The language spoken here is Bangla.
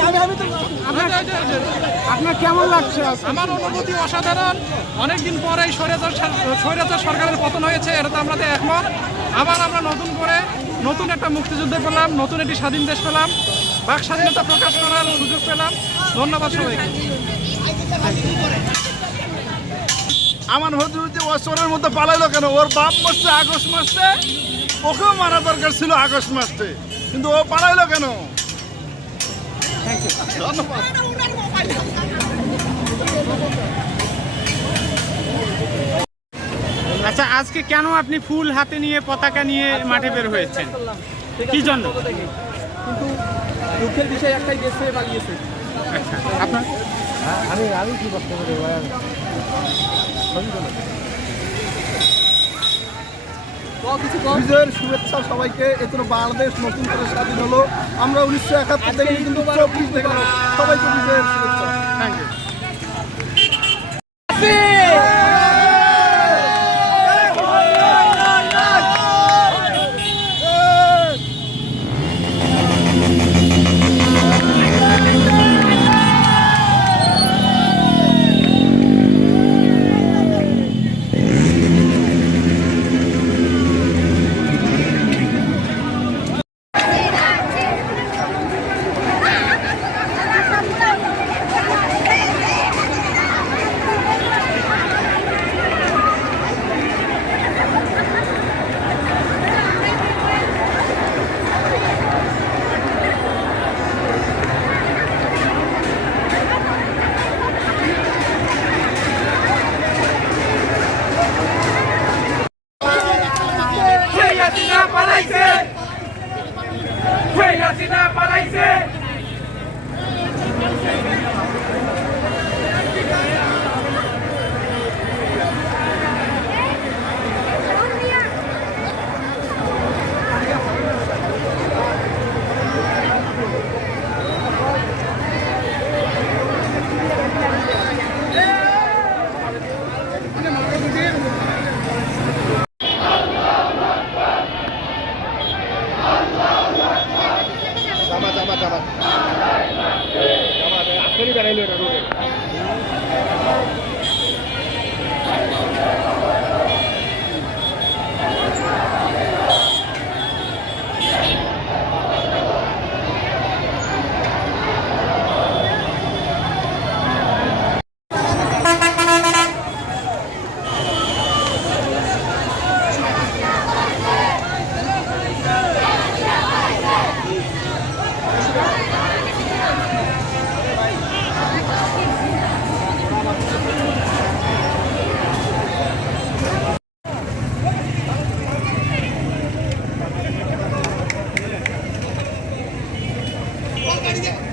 আমি আমি আমি তো আপনার কেমন লাগছে আমার অনুভূতি অসাধারণ। অনেকদিন পরে এই স্বৈরাচার সর- স্বৈরাচার সরকারের পতন হয়েছে এটাতে আমাদের একমত। আবার আমরা নতুন করে নতুন একটা মুক্তিযুদ্ধ পেলাম নতুন একটি স্বাধীন দেশ পেলাম। বাক স্বাধীনতা প্রকাশ করার সুযোগ পেলাম। ধন্যবাদ সবাইকে। আমার হজুর যে অসরের মধ্যে পালাইলো কেন? ওর বাপ মাসে আগস্ট মাসে। ওকেও মারা দরকার ছিল আগস্ট মাসে। কিন্তু ও পালাইলো কেন? ধন্যবাদ। আচ্ছা আজকে কেন আপনি ফুল হাতে নিয়ে পতাকা নিয়ে মাঠে বের হয়েছেন? কি জন্য? কিন্তু দুঃখের বিষয় একটাই দেশ থেকে পালিয়েছে। আচ্ছা আপনার? কও কিছু কম বিজয়ের শুভেচ্ছা সবাইকে। এত বাংলাদেশ নতুন করে স্বাধীন হলো। আমরা উনিশশো একাত্তর থেকে কিন্তু চব্বিশ থেকে সবাইকে বিজয়ের শুভেচ্ছা। Thank you sahabat sahabat sahabat घरी करायला ಕಡೆಗೆ